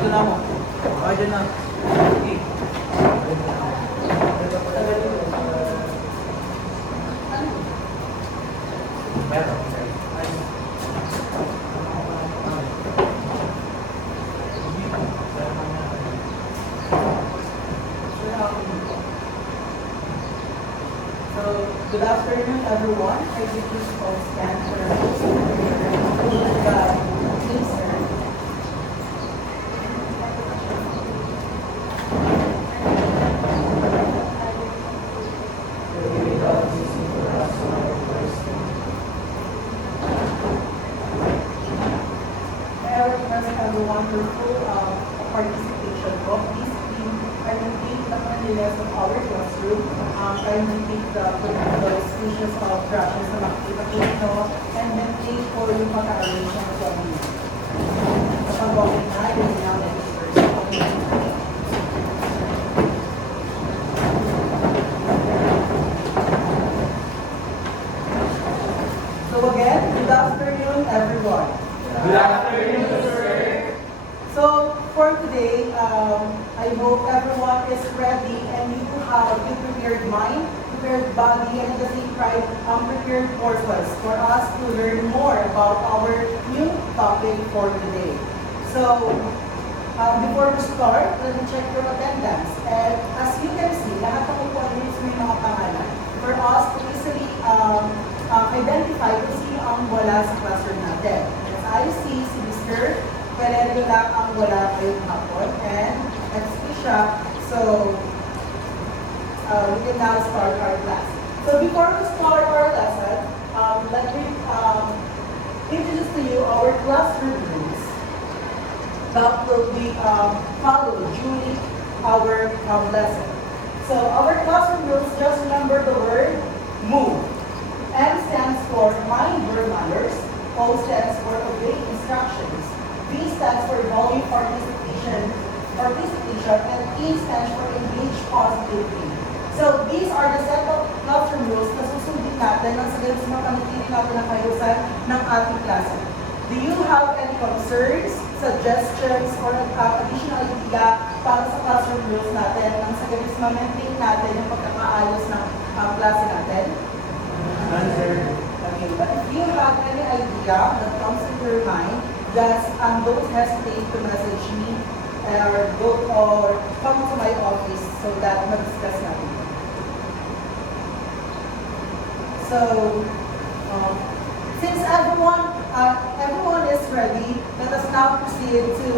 dito na mo. Okay, dyan na. Okay. Meron. So, good afternoon, everyone. I give you a scan for Easter. I request everyone to full participation of this team. I will take the cleanliness of our classroom. I will take the species of brushes na makikita ko ito, and then take for yung pag-arrange ng kami. Kapag okay na, yun na next first. So again, good afternoon, everyone. Good afternoon, sir. So for today, I hope everyone is ready and you have a prepared mind, prepared body, and at the same time, prepared purpose for us to learn more about our new topic for today. So before we start, let me check your attendance. And as you can see, lahat ng upuan is may mga pangalan for us to easily identify kung sino ang wala sa classroom natin. As I see, si Mr. Valerio lang ang wala ngayong hapon, and XP siya. So, we can now start our class. So, before we start our lesson, let me introduce to you our classroom rules that will be followed during our lesson. So, our classroom rules, just remember the word move. M stands for mind your manners. O stands for obey instructions. V stands for volume participation, and E stands for engage positively. So these are the set of classroom rules na susundin natin nang sa ganun mga panitigil natin ang kayusan ng ating klase. Do you have any concerns, suggestions, or additional idea para sa classroom rules natin nang sa ganun ma-maintain natin yung pagkakaayos ng klase natin? Answer. Okay, but if you have any idea that comes into your mind, just don't hesitate to message me or come to my office so that ma-discuss natin. So, since everyone is ready, let us now proceed to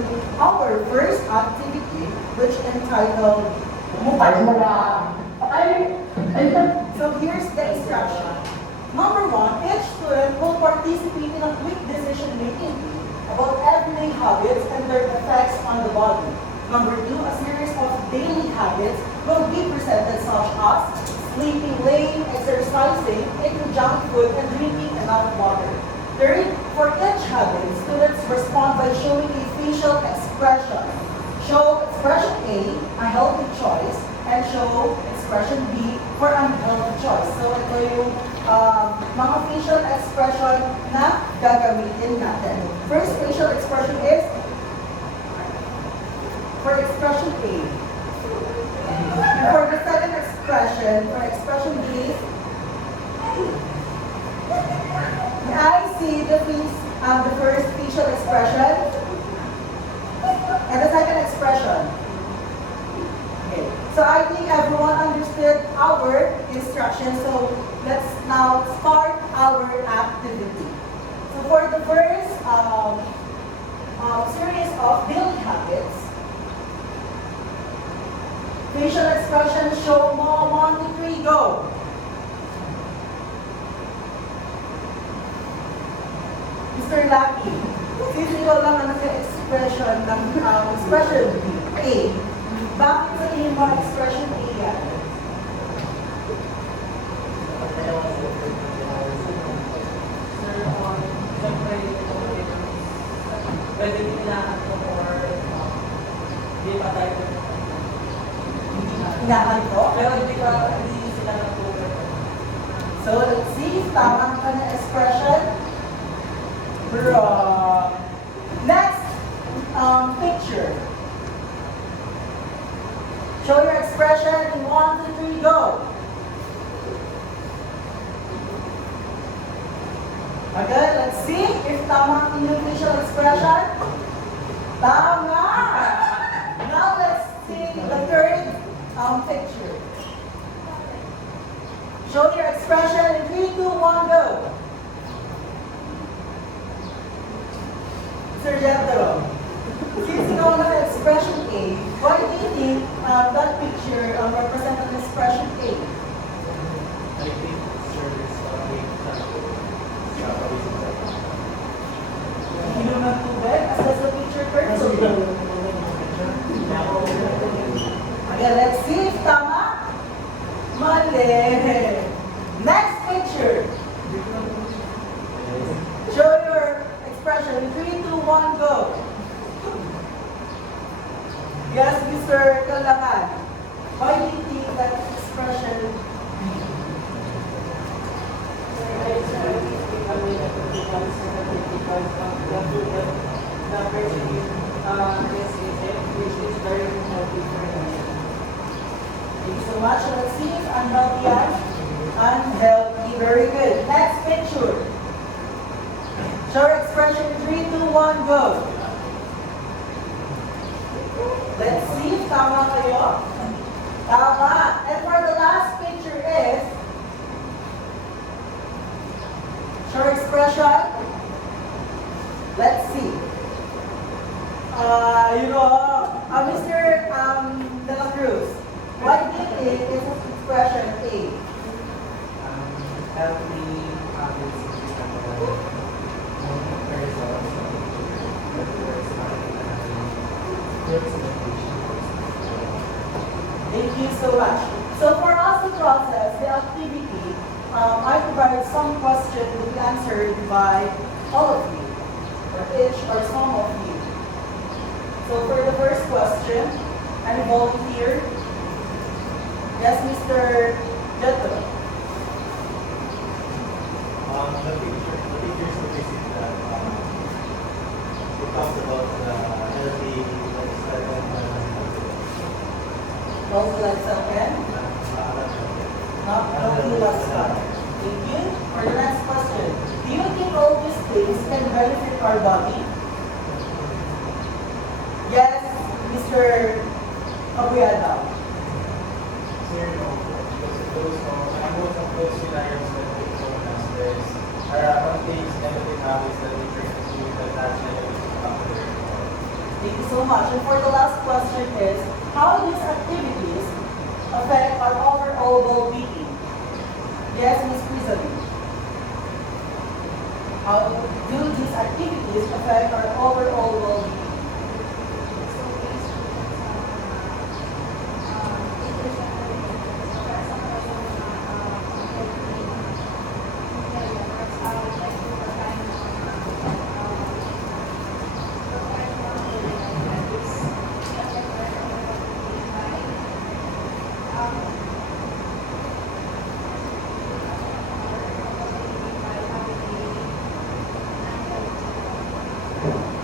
our first activity, which entitled Mukha. So here's the instruction. Number one, each student will participate in a quick decision-making about everyday habits and their effects on the body. Number two, a series of daily habits will be presented such as sleeping late, exercising, eating junk food, and drinking enough water. Third, for each habit, students respond by showing a facial expression. Show expression A healthy choice, and show expression B for unhealthy choice. So ito yung mga facial expression na gagamitin natin. First facial expression is for expression A. For the second expression, for expression B, may I see the first facial expression and the second expression. Okay. So I think everyone understood our instructions. So let's now start our activity. So for the first series of daily habits, facial expression, show mo, 1, 2, 3, go. Mr. Lucky, since ikaw lang ang nasa-expression ng expression A, bakit sa tingin mo expression A yan? Siyempre, pwede kailangan ko or hindi pa tayo. Inahan ko? Pero hindi sila natutunan. So let's see, tama ka na expression. Bro. Next picture. expression in 1, 2, 3, go. Okay, let's see if tama ang inyong facial expression. Tama! Now let's see the third picture. Show your expression in 3, 2, 1, go. Sir Jethro, since ikaw na expression A, why do you think that picture represents an expression A? I think service Inom ng tubig, assess the picture first. Okay, let's see if tama. Mali. Next picture. Show your expression. 3, 2, 1, go. Yes, Mr. Kalakan. Why do you think that expression Thank you so much. Let's see if unhealthy and unhealthy. Very good. Next picture. Show your expression 3, 2, 1, go. Let's see if tama kayo. Tama. And for the last picture is show your expression. Let's see. Mr. De La Cruz, what do you think is his expression A? healthy habits Thank you so much. So for us to process the activity, I provided some questions to be answered by all of you, or each or some of you. So for the first question, any volunteer? Yes, Mr. Jetro. The pictures are basic that it talks about the healthy lifestyle Healthy lifestyle and not healthy lifestyle. Thank you. For the next question, do you think all these things can benefit our body? Yes, Mr. Kabuyada. Most of those scenarios that people has this are contains negative habits that we try to attach negative factors. Thank you so much. And for the last question is, how these activities affect our overall well-being? Yes, Ms. Crisaline. How do these activities affect our overall well-being?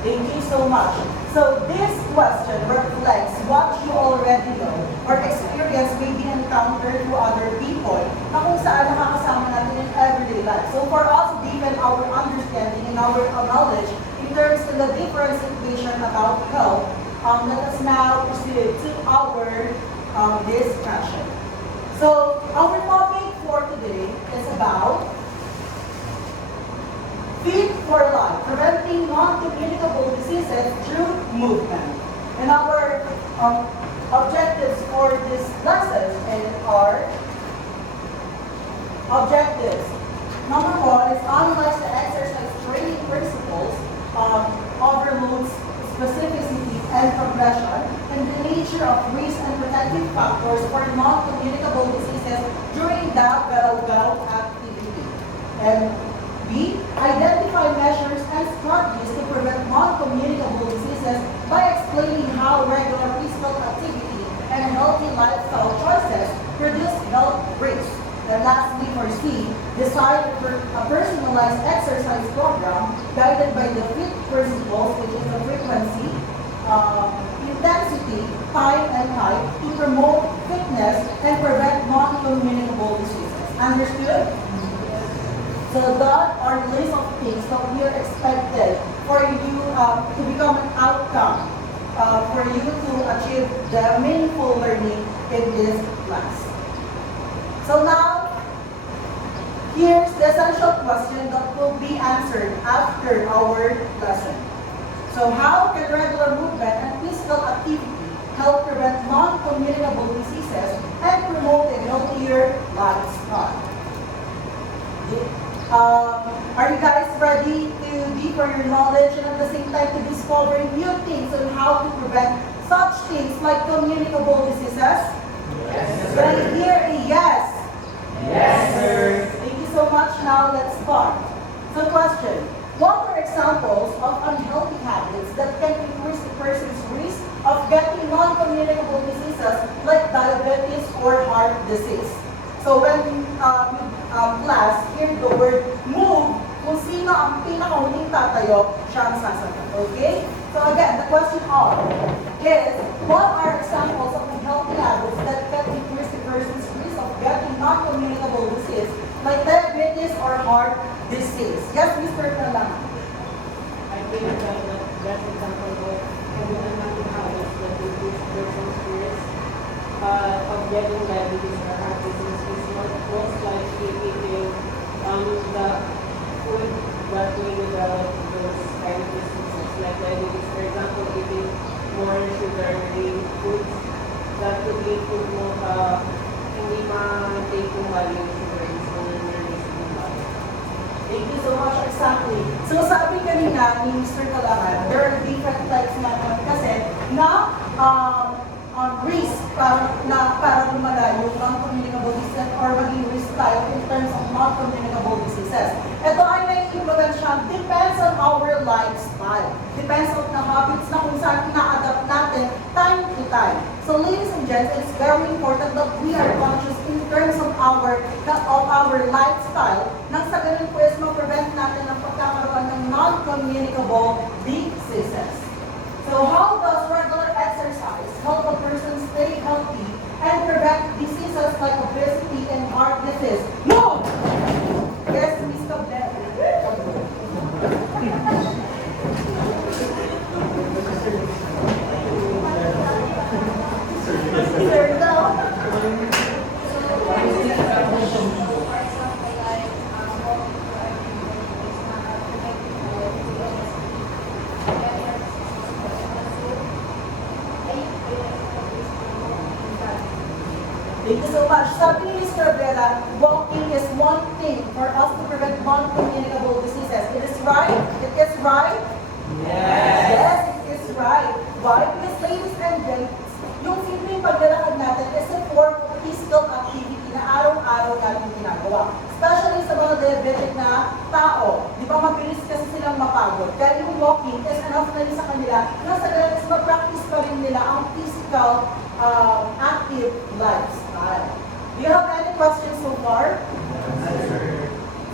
Thank you so much. So this question reflects what you already know or experience may be encountered through other people na kung saan nakakasama natin in everyday life. So for us, deepen our understanding and our knowledge in terms of the different situation about health, let us now proceed to our discussion. So our topic for today is about Fit for Life, preventing non-communicable diseases through movement. And our objectives for this lesson are objectives. Number one is analyze the exercise training principles, overloads, specificity, and progression, and the nature of risk and protective factors for non-communicable diseases during the well activity. And B, identify measures and strategies to prevent non-communicable diseases by explaining how regular physical activity and healthy lifestyle choices reduce health risks. And lastly, for C, decide a personalized exercise program guided by the FIT principles, which is the frequency, intensity, time, and height to promote fitness and prevent non-communicable diseases. Understood? So that are the list of things that we are expected for you to become an outcome, for you to achieve the meaningful learning in this class. So now, here's the essential question that will be answered after our lesson. So how can regular movement and physical activity help prevent non-communicable diseases and promote a healthier lifestyle? Are you guys ready to deepen your knowledge and at the same time to discover new things on how to prevent such things like communicable diseases? Yes, Can I hear a yes? Yes, sir. Thank you so much. Now let's start. So question, what are examples of unhealthy habits that can increase the person's risk of getting non-communicable diseases like diabetes or heart disease? So when class, hear the word move, kung sino ang pinakahuling tatayo, siya ang sasagot. Okay? So again, the question is, what are examples of unhealthy habits that can increase the person's risk of getting non-communicable disease like diabetes or heart disease? Yes, Mr. Kalang. I think that the best example of unhealthy habits that increase person's risk of getting diabetes or heart disease is most likely eating the food that will develop those kind of diseases like diabetes. For example, eating more sugar-rich foods that could lead to hindi ma-take yung value of sugar is when you're releasing body. Thank you so much. Exactly. So sabi kanina ni Mr. Kalangan, there are different types naman kasi na risk para lumala yung non-communicable diseases or maging risk tayo in terms of non-communicable diseases. Ito ay nai-implement siya, depends on our lifestyle. Depends on the habits na kung saan ina-adapt natin time to time. So ladies and gents, it's very important that we are conscious in terms of our lifestyle nang sa ganun po is ma-prevent natin ang pagkakaroon ng non-communicable diseases. So how does regular exercise help a person stay healthy and prevent diseases like obesity and heart disease? No! Yes, Ms. Cabell. Sir, no. Thank you so much. Sabi ni Mr. Bella, walking is one thing for us to prevent non-communicable diseases. It is right? It is right? Yes. Yes, it is right. Why? Because ladies and gents, yung simpleng paglalakad natin is a form of physical activity na araw-araw natin ginagawa. Especially sa mga diabetic na tao. Di ba mabilis kasi silang mapagod. Kaya yung walking is enough na rin sa kanila na sa ganun is ma-practice pa rin nila ang physical active lifestyle. Do you have any questions so far?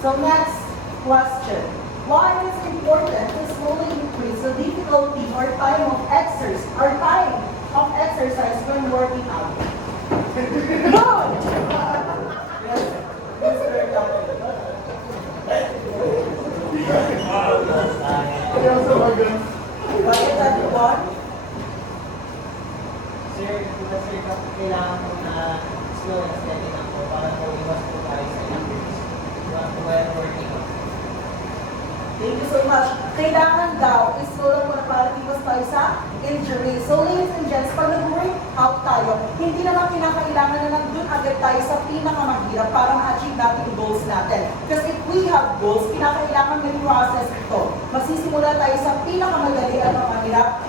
So next question. Why is it important to slowly increase the difficulty or time of exercise when working out? No! Yes, Mr. Doctor. Bakit everyone? Sir, kailangan mo na slow and steady lang po para po iwas po tayo sa injuries while working out. Thank you so much. Kailangan daw is slow lang muna para iwas tayo sa injury. So ladies and gents, pag nag-work out tayo, hindi naman kinakailangan na nandun agad tayo sa pinakamahirap para ma-achieve natin yung goals natin. Because if we have goals, kinakailangan may process ito. Magsisimula tayo sa pinakamadali at napakahirap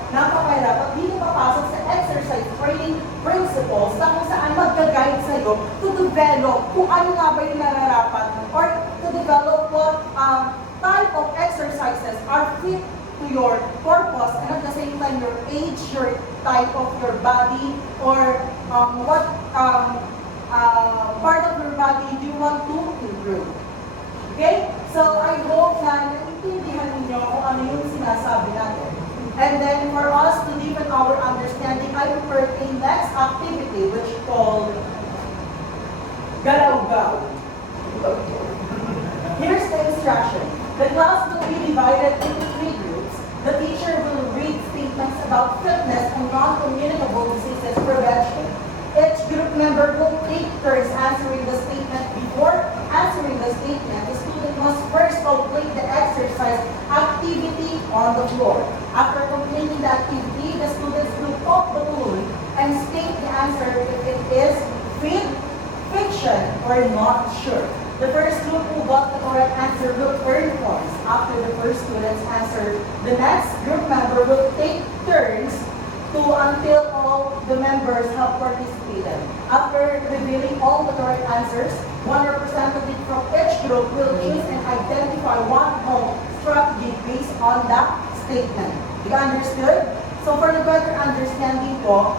at hindi papasok sa exercise training principles na kung saan mag-guide sa'yo to develop kung ano nga ba yung nararapat or to develop what type of exercises are fit to your purpose and at the same time your age, your type of your body, or what part of your body do you want to improve. Okay? So I hope na naiintindihan ninyo kung ano yung sinasabi natin. And then for us to deepen our understanding, I prepared a next activity which called divided into 3 groups. The teacher will read statements about fitness and non-communicable diseases prevention. Each group member will take turns answering the statement. Before answering the statement, the student must first complete the exercise activity on the floor. After completing the activity, the students will pop the balloon and state the answer if it is fiction or not sure. The first group who got the correct answer will earn points. After the first student's answer, the next group member will take turns until all the members have participated. After revealing all the correct answers, one representative from each group will choose and identify one home strategy based on that statement. You understood? So for the better understanding po,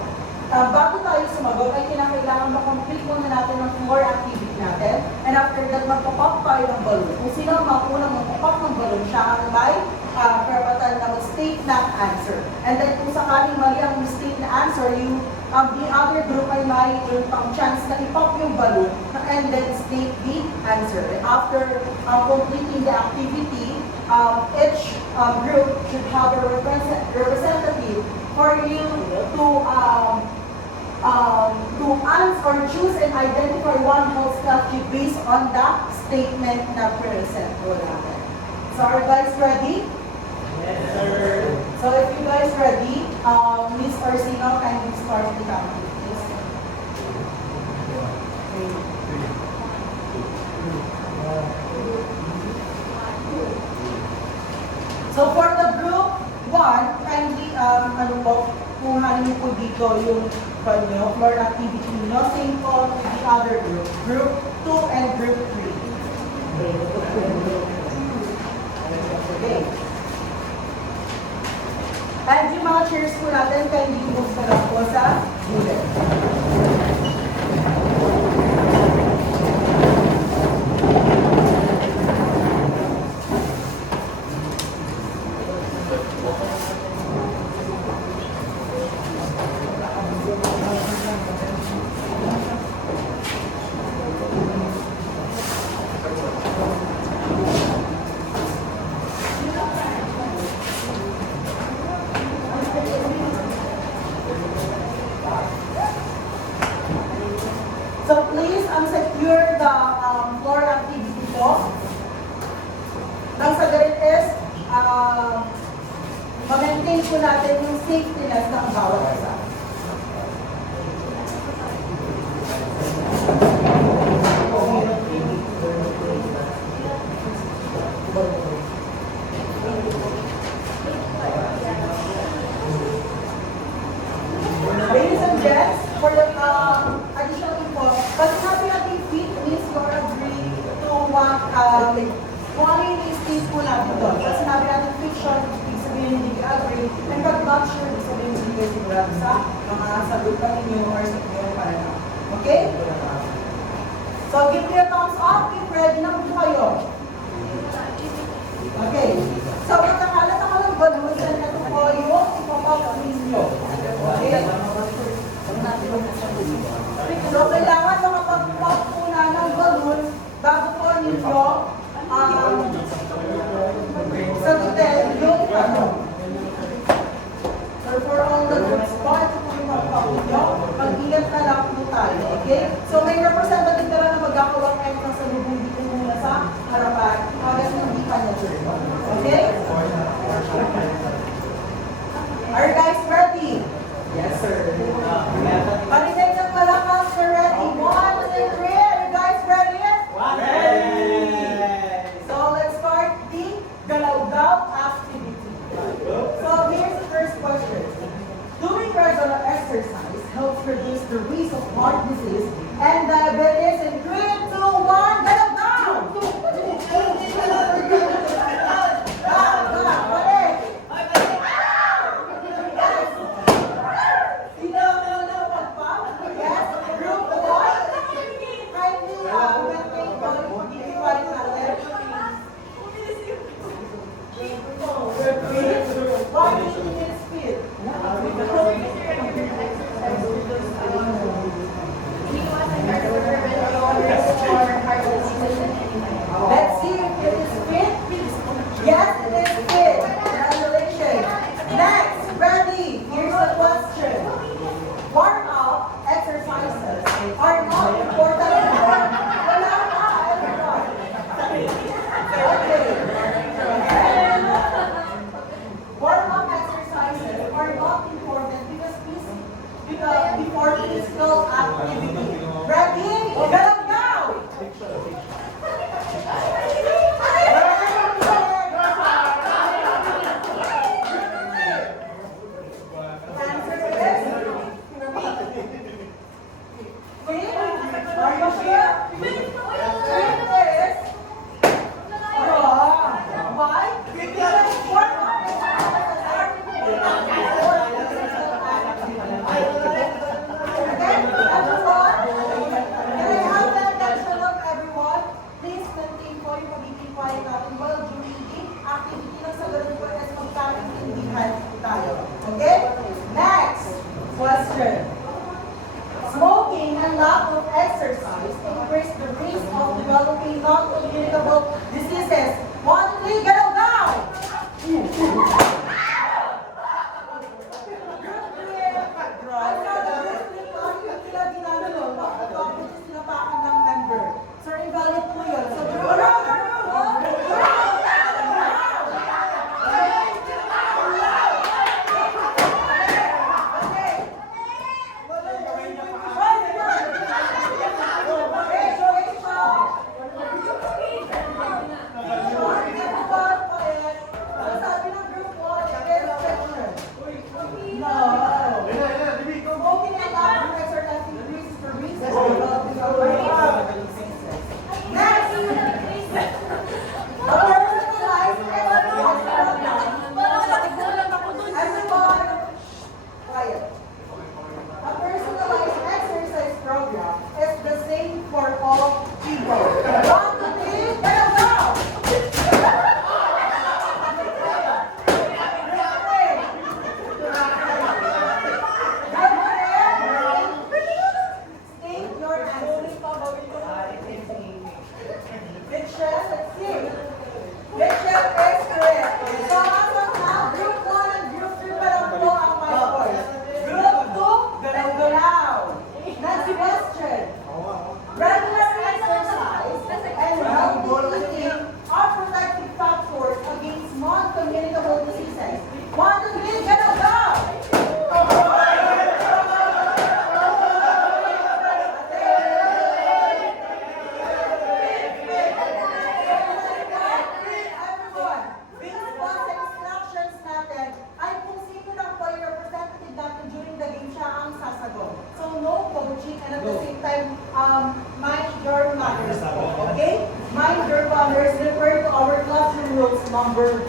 bago tayo sumagot, ay kinakailangan makomplete muna natin ang floor activity natin. And after that, magpapop tayo ng balloon. Kung sino ang makunang magpapop ng balloon, siya ang may karapatan na mag-state ng answer. And then kung sakaling mali ang state na answer, the other group ay may pang chance na ipop yung balloon and then state the answer. And after completing the activity, each group should have a representative for you to answer or choose and identify one health strategy based on the statement na present po natin. So are you guys ready? Yes, sir. So if you guys ready, Miss Orsino, can you start the counting, please? So for the group 1, kindly, kuhanin niyo po dito yung floor activity niyo. Same po with the other group. Group 2 and group 3. Okay. And yung mga chairs po natin, kindly move na lang po sa gilid. So please secure the floor activity po. Nang sa ganit is, ma-maintain po natin yung safetyness ng bawat isa. Ladies and gents, for the additional info, pag sinabi natin fit means you're agree to what, kung ano yung state po natin doon. Pag sinabi natin fiction, ibig sabihin hindi ka agree, and pag not sure, ibig sabihin hindi kayo sigurado sa mga sagot pa ninyo or sa inyong pananaw. Okay? So give me a thumbs up if ready na po kayo. Okay. So magkakalat ako ng balloon, and ito po yung ipapop ninyo. Okay? So, kailangan makapag-pop muna ng balloon bago po ninyo sagutin yung ano. So, for all the groups po, ito po yung pag-pop ninyo. Mag-ingat na lang po tayo, okay? So, may representative na lang na magkakawak kayo sa lubong dito muna sa harapan hanggang hindi pa na-turn. Okay? Are you guys ready? Yes, sir. Parinig ng malakas, we're ready. 1, 2, 3. Are you guys ready? Ready! So let's start the galaw-gaw activity. So here's the first question. Doing regular exercise helps reduce the risk of heart disease and diabetes in 3, 2, 1, galaw-gaw! activity. Ready? Galap now! Answer is? Wait, are you sure? Answer is? Wrong. Why? Because one of the okay, everyone? Can I have the attention of everyone? Please maintain po yung pagiging quiet natin while during the activity ng sa ganun po is magkakaintindihan tayo. Okay? Next question. Smoking and lack of exercise increase the risk of developing non-communicable diseases. 1, 2, 3, galaw now! So, invalid po yun. So, sabi ng group 1, section. No. Smoking and lack of exercise increases the risk of developing non-communicable diseases. Next. A personalized exercise program. Everyone, quiet. A personalized exercise program is the same for all people. 1, 2, 3, get up now! State your answer. Mitchell, let's see. Mitchell is correct. So, as of now, group 1 and group 3 pa lang po ang my voice. Group 2, galaw-galaw. Next question. Regular exercise and healthy eating are protective factors against non-communicable diseases. 1, 2, 3, galaw-galaw. Everyone, based po sa instructions natin, ay kung sino lang po yung representative natin during the game, siya ang sasagot. So, no coaching and at the same time, mind your manners po, okay? Mind your manners, refer to our classroom rules number 1.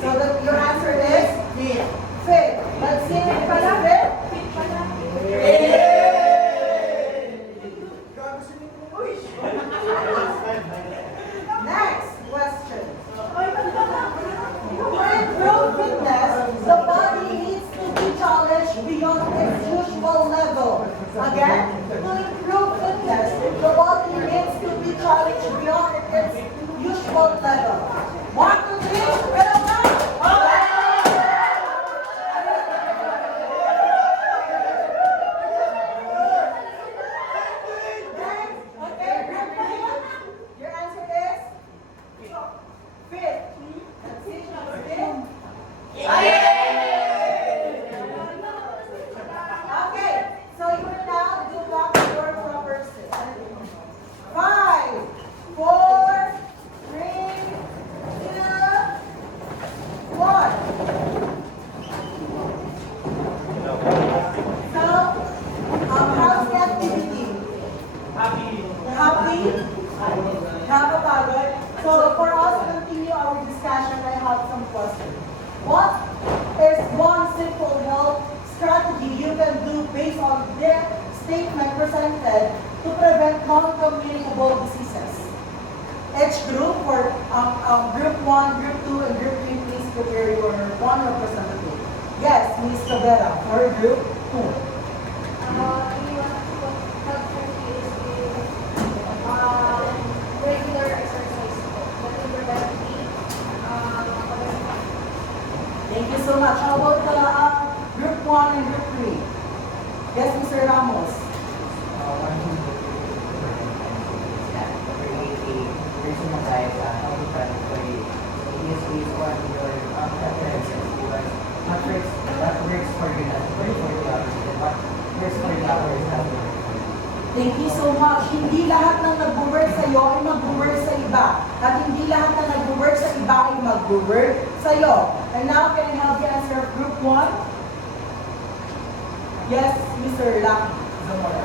So, your answer is? Fit. Let's see if it's fit. Next question. To improve fitness, the body needs to be challenged beyond its usual level. Again, to improve fitness, the body needs to be challenged beyond its usual level. 1, 2, 3, get up now! Okay, your answer is? Fit. That's it. Fit. Okay, so you will now do back your proper sit. 5, 4, 3, 2, 1. So, how's the activity? Happy? Nakakapagod? So, for us to continue our discussion, I have some questions. What is one simple health strategy you can do based on the statement presented to prevent non-communicable diseases? Each group, for group 1, group 2, and group 3, please prepare your one representative. Yes, Ms. Cabrera, for group 2. Regular exercise po. That will prevent me, Thank you so much. How about group 1 and group 3? Yes, Mr. Ramos. Personal diet, healthy practice for you. It is based on your preferences because what works for you, not for 40 hours, and what works for you Thank you so much. Hindi lahat ng nag-work sa'yo ay mag-work sa iba. At hindi lahat ng nag-work sa iba ay mag-work sa'yo. And now, can I have the answer of group 1? Yes, Mr. Lucky Zamora.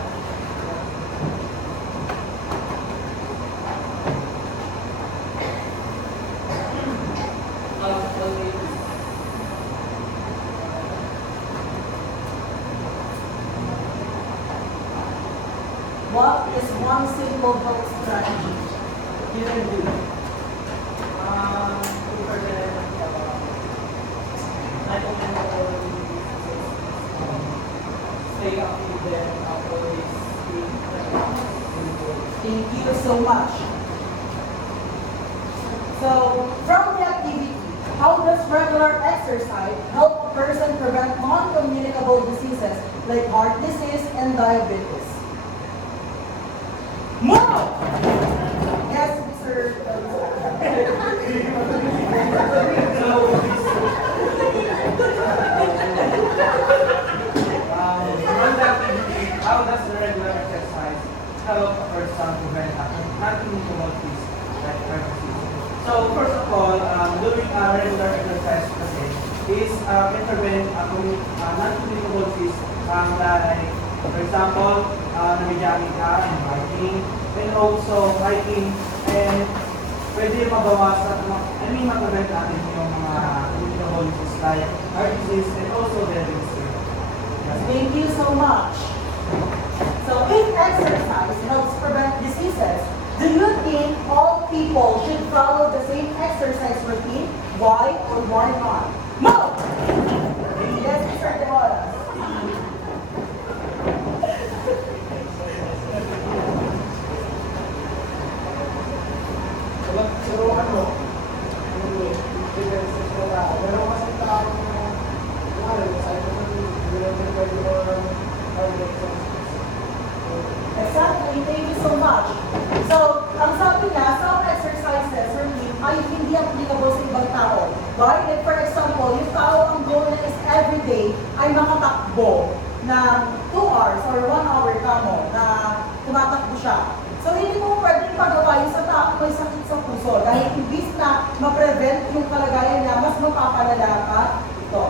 What is one simple vote strategy you can do? Stay active then always Thank you so much. So, from the activity, how does regular exercise help a person prevent non-communicable diseases like heart disease and diabetes? Move! Yes, Mr. How does the regular exercise help a person prevent non-communicable disease like heart disease? So first of all, doing regular exercise kasi is can prevent non-communicable disease like, for example, nag-jogging ka and biking, and also hiking, and pwede mabawasan, ma-prevent natin yung mga communicable disease like heart disease and also diabetes. Thank you so much. So if exercise helps prevent diseases, do you think all people should follow the same exercise routine? Why or why not? Move! Yes, Mr. Demoras. So ano, pero kasi tao Exactly, thank you so much. So, ang sabi niya, some exercises routine ay hindi applicable sa ibang tao. Why? Like for example, yung tao ang goal niya is everyday ay makatakbo ng 2 hours or 1 hour kamo na tumatakbo siya. So, hindi mo pwedeng pagawa yun sa tao may sakit sa puso dahil imbis na ma-prevent yung kalagayan niya, mas mapapalala pa ito.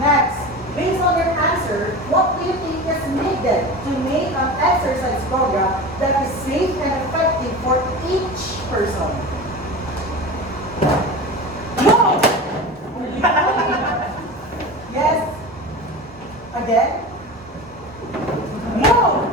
Next, based on your answer, what do you think is needed to make an exercise program that is safe and effective for each person? No! Yes? Again? No!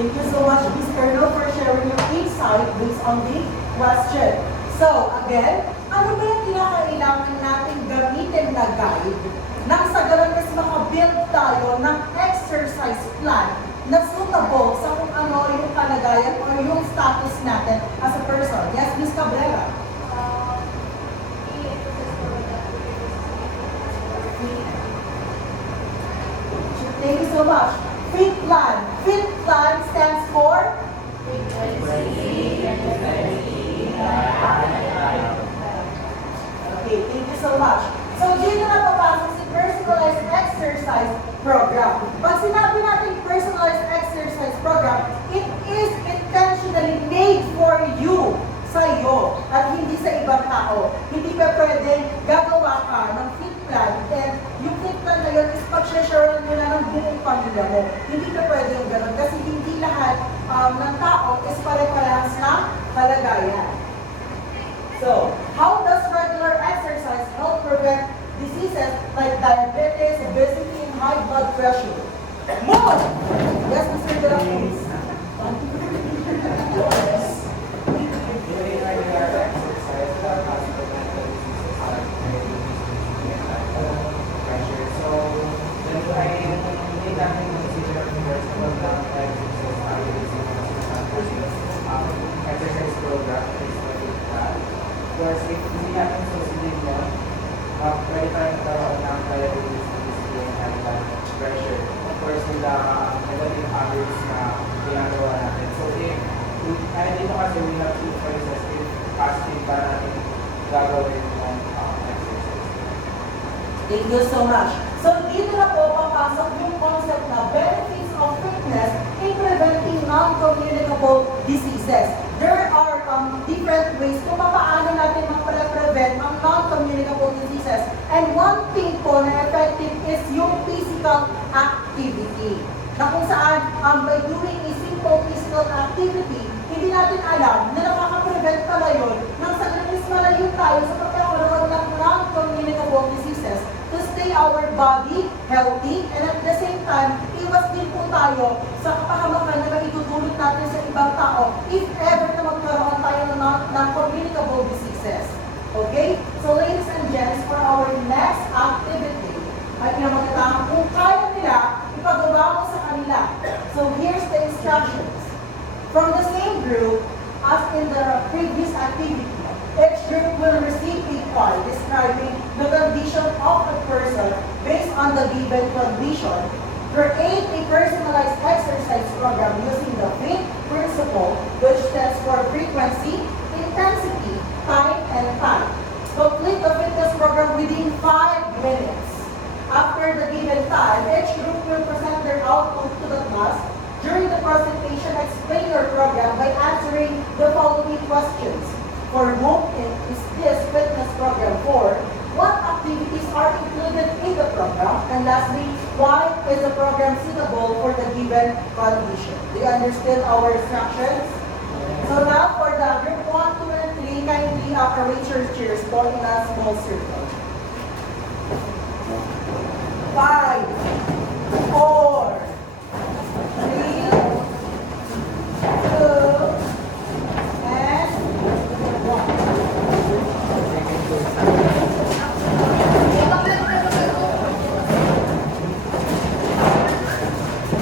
Thank you so much, Ms. Erno, for sharing your insight based on the question. So, again, ano ba yung kinakailangan natin gamitin na guide nang sa ganun mas makabuild tayo ng exercise plan na suitable sa kung ano yung kalagayan or yung status natin as a person? Yes, Ms. Cabrera. Thank you so much. FIT plan. FIT plan stands for? Okay, thank you so much. So, dito na papasok si personalized exercise program. Pag sinabi natin personalized exercise program, it is intentionally made for you, sa iyo, at hindi sa ibang tao. Hindi pa pwedeng gagawa ka ng fit plan, and yung fit plan na yun is pag-share nyo na ng prevent diseases like diabetes, obesity, and high blood pressure. More! Yes, Mr. De La Cruz. During regular exercise, that has prevented diseases like diabetes and pressure. So, then I hindi natin consider first of all lang exercise exercise program is very bad. Because if hindi natin susunod yun, pwede tayong magkaroon ng diabetes, obesity, and high blood pressure. Of course, with the negative habits na ginagawa natin. So, dito kasi we have two choices if fasting pa natin gagawin ng exercise. Thank you so much. So, dito na po papasok yung concept na benefits of fitness in preventing non-communicable diseases. There are different ways kung paano natin ma-prevent ang non-communicable diseases. And one thing po na effective is yung physical activity. Na kung saan, by doing a simple physical activity, hindi natin alam na nakaka-prevent pala yun nang sa gamis malayo tayo sa pagkakaroon ng non-communicable diseases to stay our body healthy and at the same time, iwas din po tayo sa kapahamakan na maitutulot natin sa ibang tao if ever na magkaroon tayo ng non-communicable diseases. Okay? So ladies and gents, for our next activity, ay pinamagandaan kung kaya nila, ipagawa mo sa kanila. So here's the instructions. From the same group as in the previous activity, each group will receive a card describing the condition of a person based on the given condition. Create a personalized exercise program using the FIT principle, which stands for frequency, intensity, time, and time. Complete the fitness program within 5 minutes. After the given time, each group will present their output to the class. During the presentation, explain your program by answering the following questions. For whom is this fitness program for? What activities are included in the program? And lastly, why is the program suitable for the given condition? Do you understand our instructions? So now for the group 1, 2, and 3, kindly arrange your chairs in a small circle. 5, 4, 3, 2, and 1.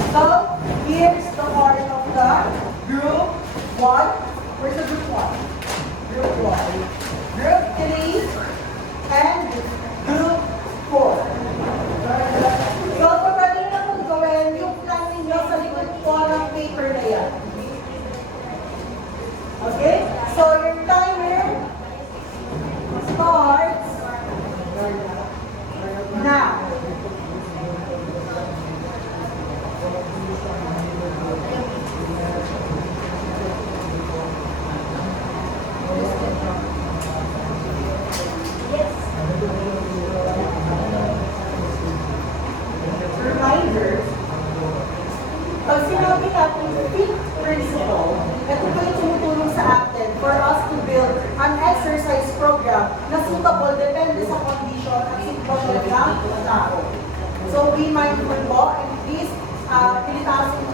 So, here's the part of the group 1. Where's the group 1? Group 1. Group 3 and group 4. So, pagdating na kung gawin, yung plan ninyo sa likod po ng paper na yan. Okay? So, your timer starts now. Reminder, pag sinabi natin FIT principle, ito po yung tumutulong sa atin for us to build an exercise program na suitable depende sa condition at sitwasyon ng tao. So be mindful po and please pilitasin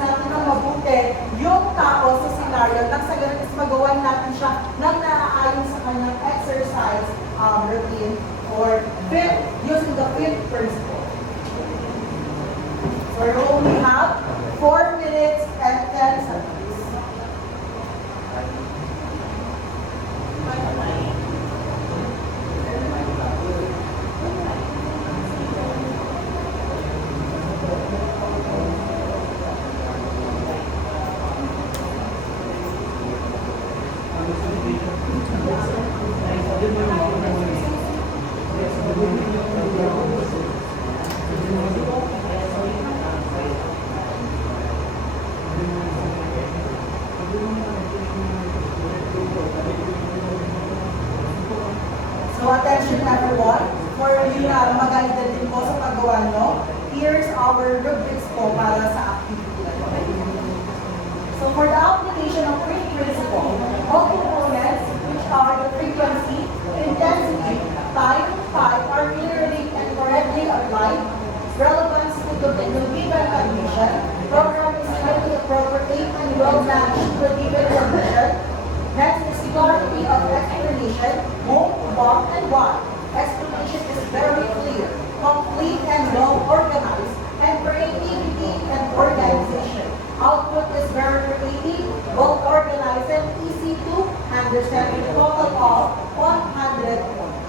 natin ng mabuti yung tao sa scenario nang sa ganun is magawan natin siya nang naaayon sa kanyang exercise routine or FIT using the FIT principle. So we only have 4 minutes and 10 seconds. So attention everyone, for you na mag-guide din po sa paggawa nyo, here's our rubrics po para sa activity na ito. So for the application of FIT principle, all components which are the frequency, intensity, time, 5 are clearly and correctly applied. Relevance to the given condition. Program is highly appropriate and well matched to the given condition. Next is clarity of explanation, whom, what, and why. Explanation is very clear, complete and well organized, and creativity and organization. Output is very creative, well organized, and easy to understand with a total of 100 points.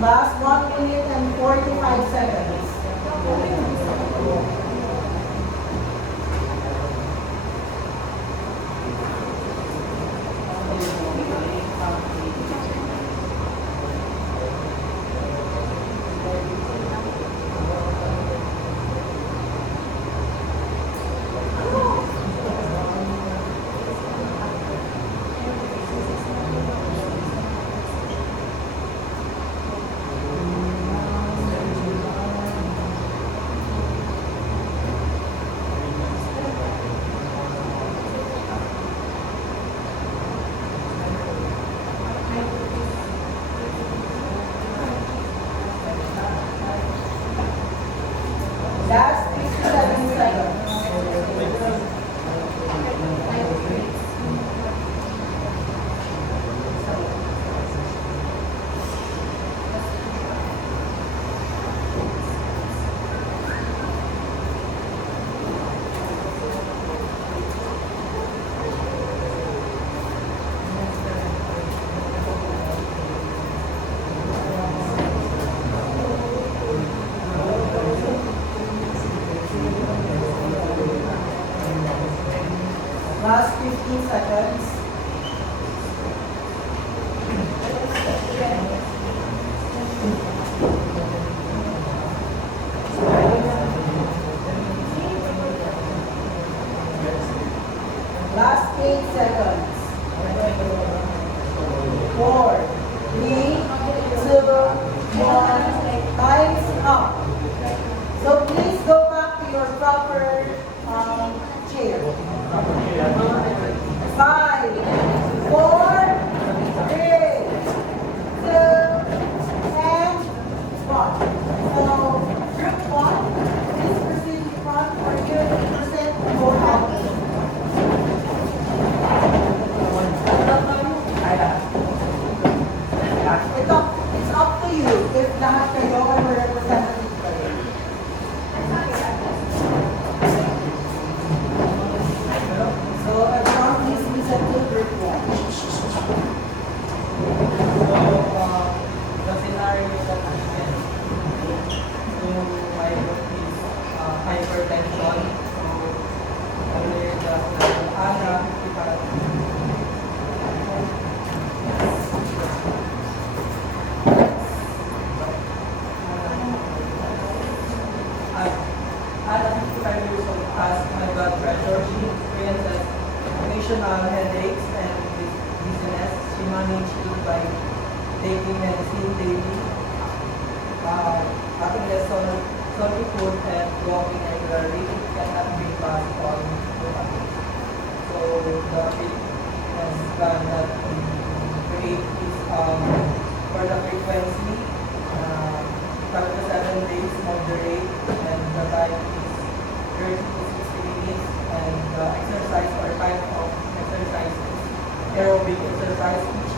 Last 1 minute and 45 seconds. Last 57 seconds. Last 15 seconds. Last 8 seconds. 4, 3, 2, 1. Time's up. So please go back to your proper chair. 5, 4, 3, 2, and 1. So, group 1, please proceed in front for you to present the board out. It's up to you if lahat kayo ay representative kayo. So, everyone, please listen to group 1. The scenario that I meant to my book is hypertension. So, earlier just Ana, 55. Ana, 55 years old, has high blood pressure. She experiences occasional headaches and dizziness. She managed it by taking medicine daily, having less salty food and walking regularly. It cannot be passed on to others. So the fit has done that create is for the frequency, 7 days moderate, and the time is 30 to 60 minutes, and the exercise or type of exercise is aerobic exercise, which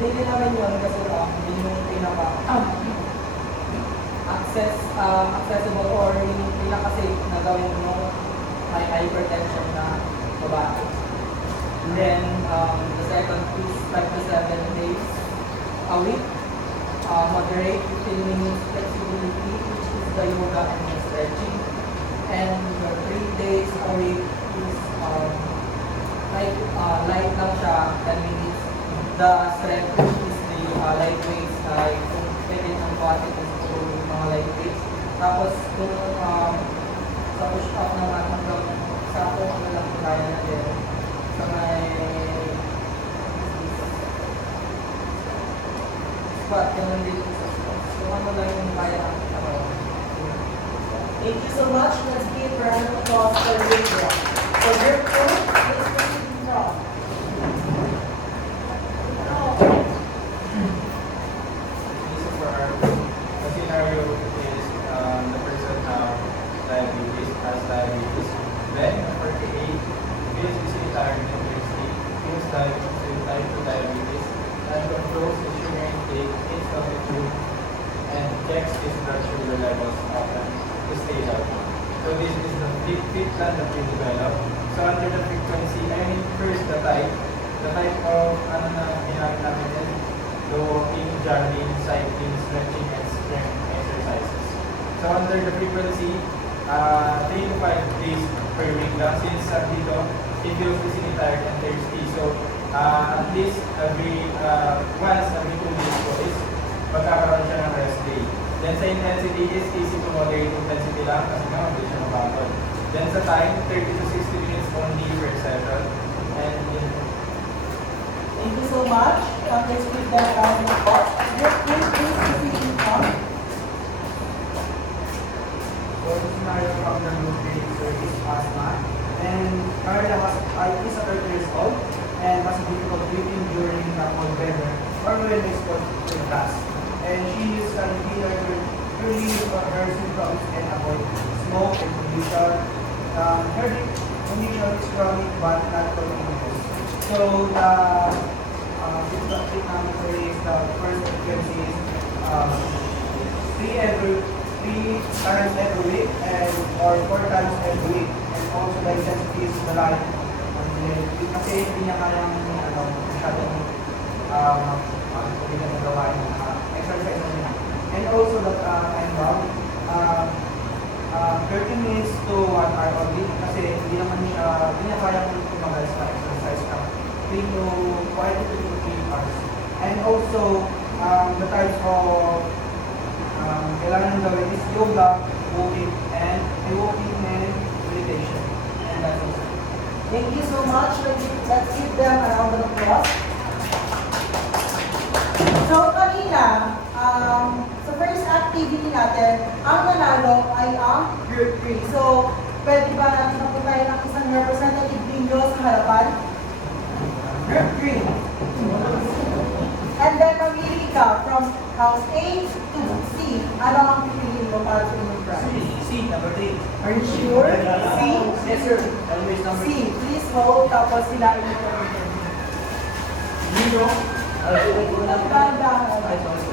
pinili namin yun kasi yun yung pinaka accessible or yung pinaka-safe na gawin mo may hypertension na babae. And then, the second is 5 to 7 days a week. Moderate 15 minutes flexibility, which is the yoga and the stretching. And the 3 days a week is light lang siya, 10 minutes. The strength is the light weights, like kung pwede ng body to mga light weights. Tapos kung sa push up naman hanggang sa kung ano lang kaya natin sa may squat, ganun din sa squat. Kung ano lang yung kaya natin. Thank you so much. Let's give a round of applause for Lydia. So your coach, please proceed now. So for our the scenario is the person has diabetes. Then for the age, feels easily tired and thirsty, feels type 2 diabetes, and controls his sugar intake, eats healthy food, and checks his blood sugar levels often to stay healthy. So this is the fifth plan that we developed. So under the frequency, first the type of ano na ginamit namin is low walking, jogging, cycling, stretching, and strength exercises. So under the frequency, 3 to 5 days per week lang since dito, he feels physically tired and thirsty. So at least once every 2 days po is magkakaroon siya ng rest day. Then sa intensity is easy to moderate intensity lang kasi nga hindi siya mabagod. Then sa time, 30 to 60 minutes only per session. And Thank you so much. Let's give that round of applause. Your coach, please proceed now. So the scenario from the movie is asthma. And Carla is 30 years old and has difficult breathing during the cold weather or when exposed to gas. And she is currently relieve her symptoms and avoid smoke and pollution. Her condition is chronic but not continuous. So the treatment is the first frequency is 3 times every week and or 4 times every week. And also the intensity is the light. Kasi hindi niya kayang masyadong hindi na nagawa yung exercise na niya. And also the time bound, 30 minutes to 1 hour a week kasi hindi niya kayang tumagal sa exercise na 3 to 3 hours. And also, the types of kailangan nyo gawin is yoga, walking, and meditation. And that's all. Thank you so much. Let's give them a round of applause. So kanina, sa first activity natin, ang nanalo ay ang group 3. So, pwede ba natin napuntahin ang isang representative ninyo sa harapan? Group 3. And then mamili ka from house A to C. Ano ang pipiliin mo para sa inyong prize? C, number 3. Are you sure? C? Yes, sir. Always number C. Please hold, tapos sila yung Zero. Dahan-dahan. Ay, sorry.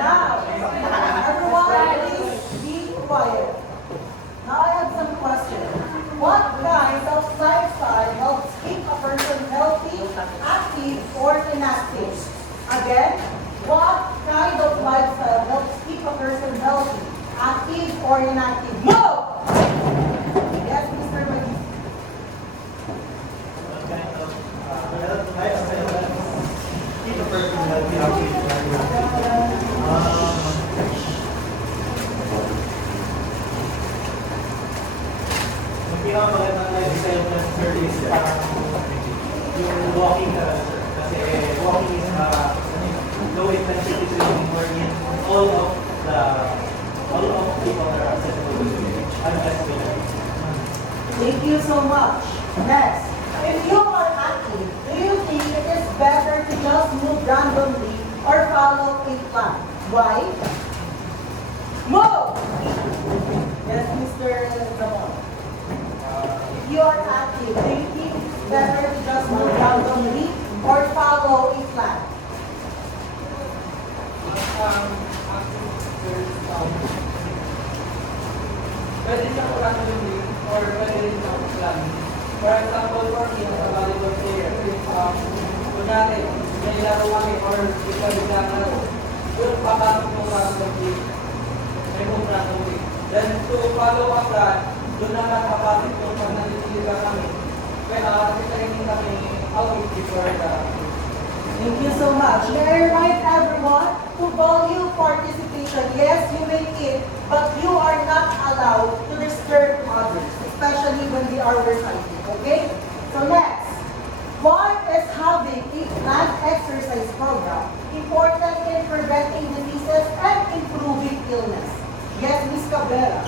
Now, everyone, please be quiet. Now I have some questions. What kind of lifestyle helps keep a person healthy, active, or inactive? Again, what kind of lifestyle helps keep a person healthy, active, or inactive? Move! Yes, Mr. Maggie. Keep a person healthy, active. Yung pinakamagandang lifestyle na sir is yung walking na sir. Kasi walking is low intensity training wherein all of people are accessible to it. Thank you so much. Next, if you are active, do you think it is better to just move randomly or follow a plan? Why? Move! Yes, Mr. Ramon. If you are active, do you think it's better to just move randomly or follow a plan? Pwede siyang randomly or pwede rin siyang planning. For example, for me, as a volleyball player, kunwari, may laro kami or bigla laro, yung papasok mo randomly, may move randomly. Then to follow up that, doon na lang papasok mo pag naliliga kami. Kaya training kami out before the Thank you so much. May I remind everyone to value participation. Yes, you may eat, but you are not allowed to disturb others, especially when they are reciting. Okay? So next, why is having a planned exercise program important in preventing diseases and improving illness? Yes, Ms. Cabrera.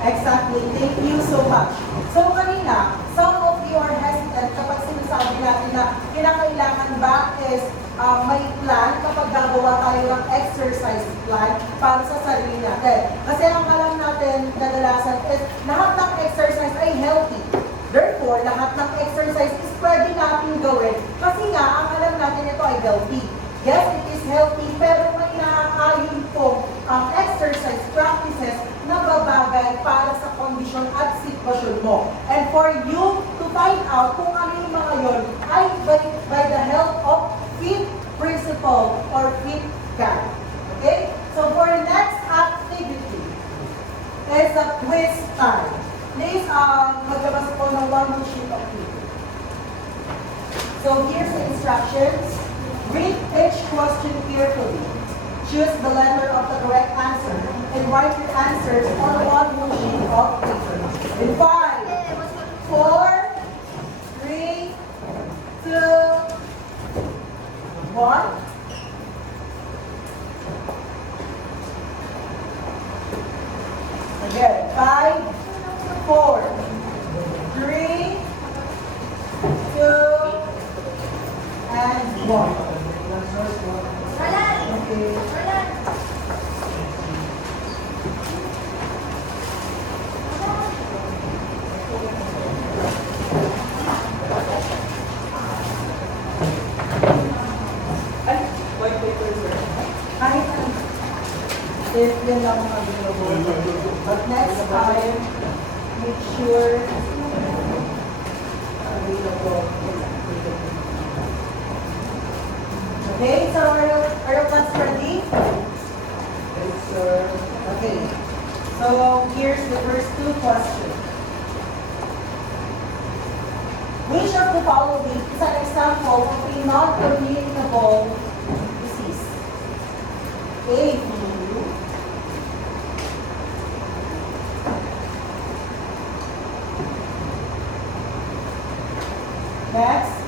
Exactly. Thank you so much. So kanina, some of you are hesitant kapag sinasabi natin na kinakailangan ba is may plan kapag gagawa tayo ng exercise plan para sa sarili natin. Kasi ang alam natin kadalasan is lahat ng exercise ay healthy. Therefore, lahat ng exercise is pwede natin gawin kasi nga ang alam natin ito ay healthy. Yes, it is healthy, pero may naaayon po ang exercise practices na babagay para sa kondisyon at sitwasyon mo. And for you to find out kung ano yung mga yon ay by the help of FIT principle or FIT guide. Okay? So for the next activity is a quiz time. Please, maglabas po ng one sheet of paper. So here's the instructions. Read each question carefully. Choose the letter of the correct answer and write your answers on one sheet of paper. In 5, 4, 3, 2, 1. Again, 5, 4, 3, 2, and 1. Okay. ay, white paper, sir. Kahit ano. If yun lang ang available. But next time, make sure available. Okay, so are your plans ready? Yes, sir. Okay. So here's the first two questions. Which of the following is an example of a non-communicable disease? A, flu. Next,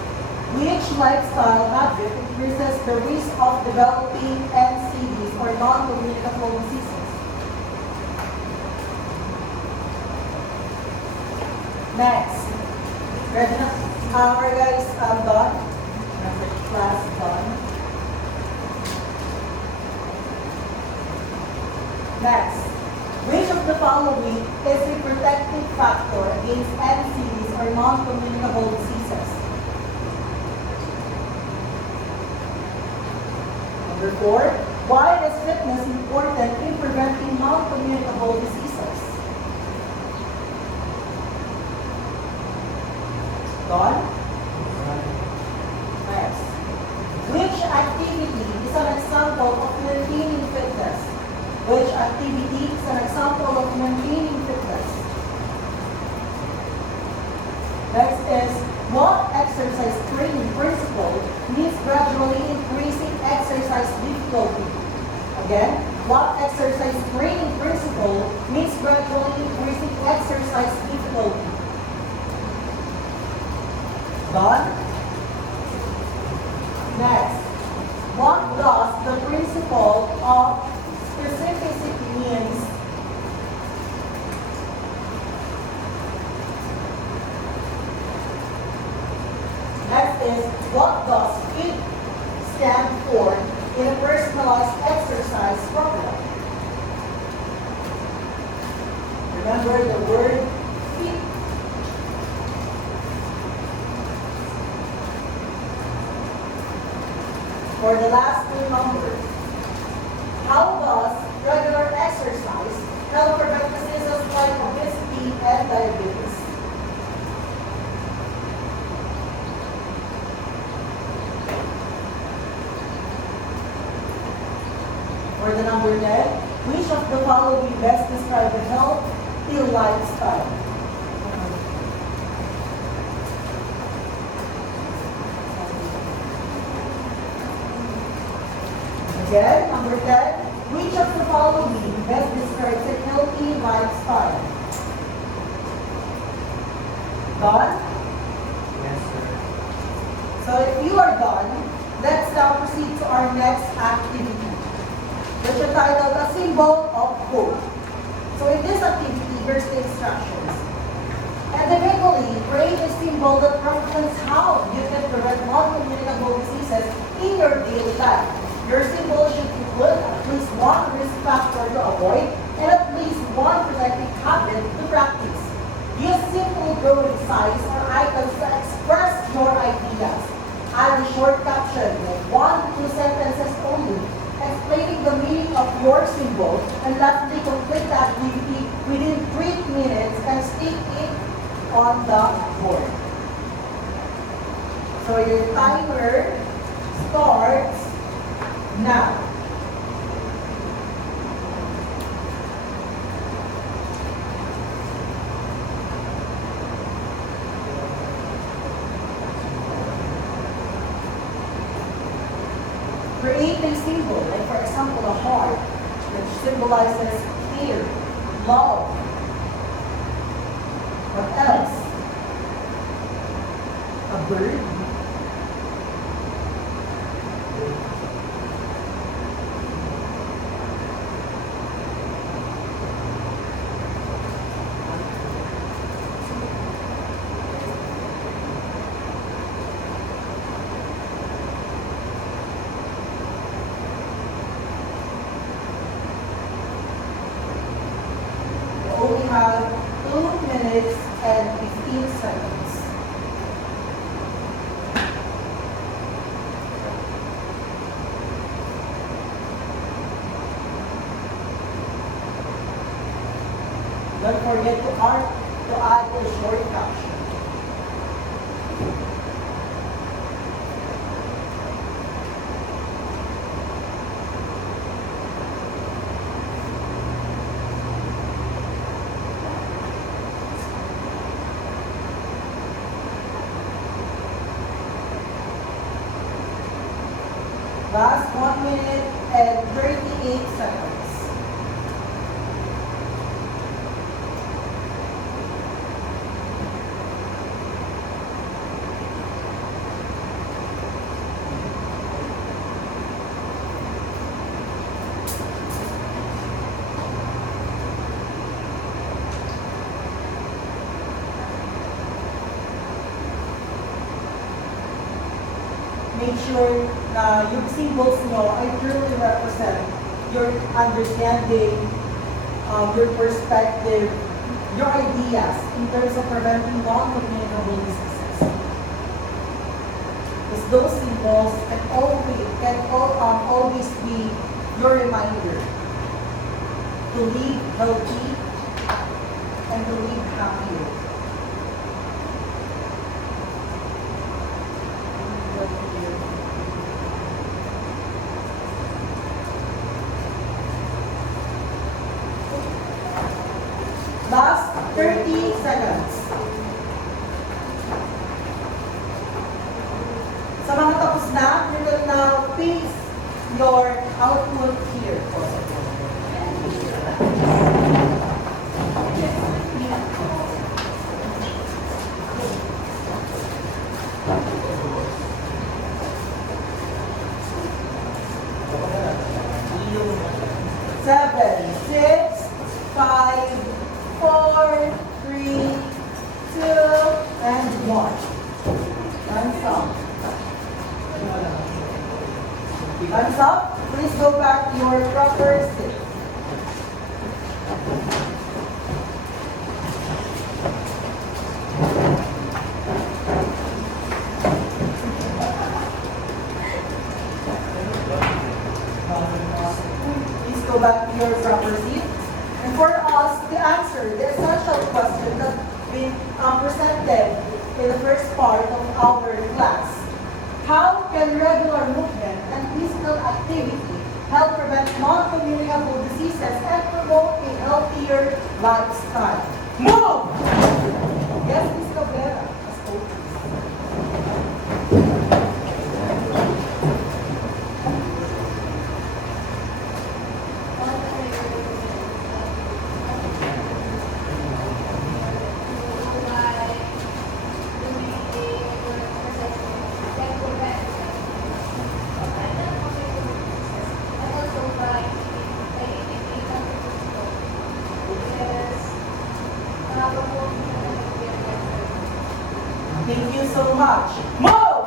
which lifestyle habit increases the risk of developing NCDs or non-communicable diseases? Next, ready na? Are you guys done? Class done. Next, which of the following is a protective factor against NCDs or non-communicable diseases? Number 4, why is fitness important in preventing non-communicable diseases? Gone? Next. Which activity is an example of maintaining fitness? Which activity is an example of maintaining fitness? Next is, what exercise training principle means gradually increasing exercise difficulty? Again, what exercise training principle means gradually increasing exercise difficulty? Done? Next, of specificity means next is what does FIT stand for in a personalized exercise program? Remember the word FIT. For the last two numbers, how does regular exercise help prevent diseases like obesity and diabetes? For the number 10, which of the following best describe a healthy lifestyle? Again, number 10, which of the following best describes a healthy lifestyle? Done? Yes, sir. So if you are done, let's now proceed to our next activity, which is titled A Symbol of Hope. So in this activity, here's the instructions. Individually, create a symbol that represents how you can prevent non-communicable diseases in your daily life. Your symbol should include at least one risk factor to avoid and at least one protective habit to practice. Use simple drawing signs or icons to express your ideas. Add a short caption, like 1 to 2 sentences only, explaining the meaning of your symbol, and lastly, complete the activity within 3 minutes and stick it on the board. So your timer starts now. Create a symbol, like for example a heart, which symbolizes fear, love. What else? A bird. You only have 2 minutes and 15 seconds. Don't forget to add a short caption. Last 1 minute and 38 seconds. Make sure na yung symbols nyo ay truly represent your understanding, your perspective, your ideas in terms of preventing non-communicable diseases. Because those symbols can always be your reminder to live healthy and to live happier. Last 30 seconds. Sa mga tapos na, you can now paste your output here. Yung Hands up. Please go back to your proper seat. Please go back to your proper seat. And for us to answer the essential question that we presented in the first part of our class, how can regular movement and physical activity help prevent non-communicable diseases and promote a healthier lifestyle? Move! Yes, Ms. Cabrera. Let's go. Thank you so much. Move!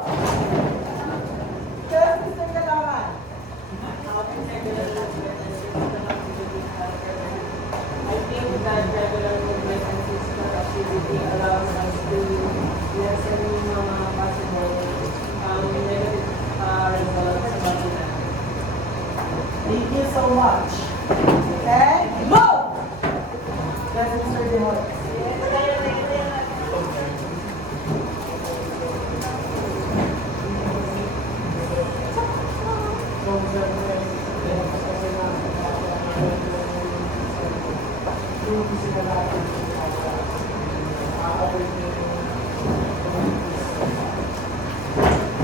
Yes, Mr. Galaman. I think that regular movement and physical activity allows us to lessen yung mga possible negative results sa body natin. Thank you so much. And move! Yes, Mr. Demoy.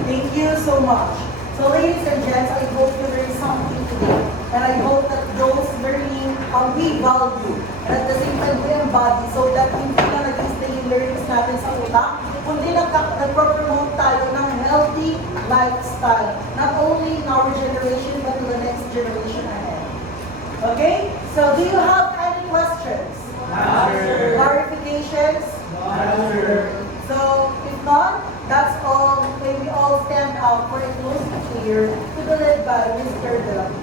Thank you so much. So ladies and gents, I hope you learned something today. And I hope that those learning we value and at the same time we embody so that hindi na nag-stay yung learnings natin sa utak, kundi nag-promote tayo ng healthy lifestyle. Not only in our generation but to the next generation ahead. Okay? So do you have any questions? Answer. Clarifications? Answer. So, if not, that's all. May we all stand up for a closing prayer to be led by Mr. De La Cruz.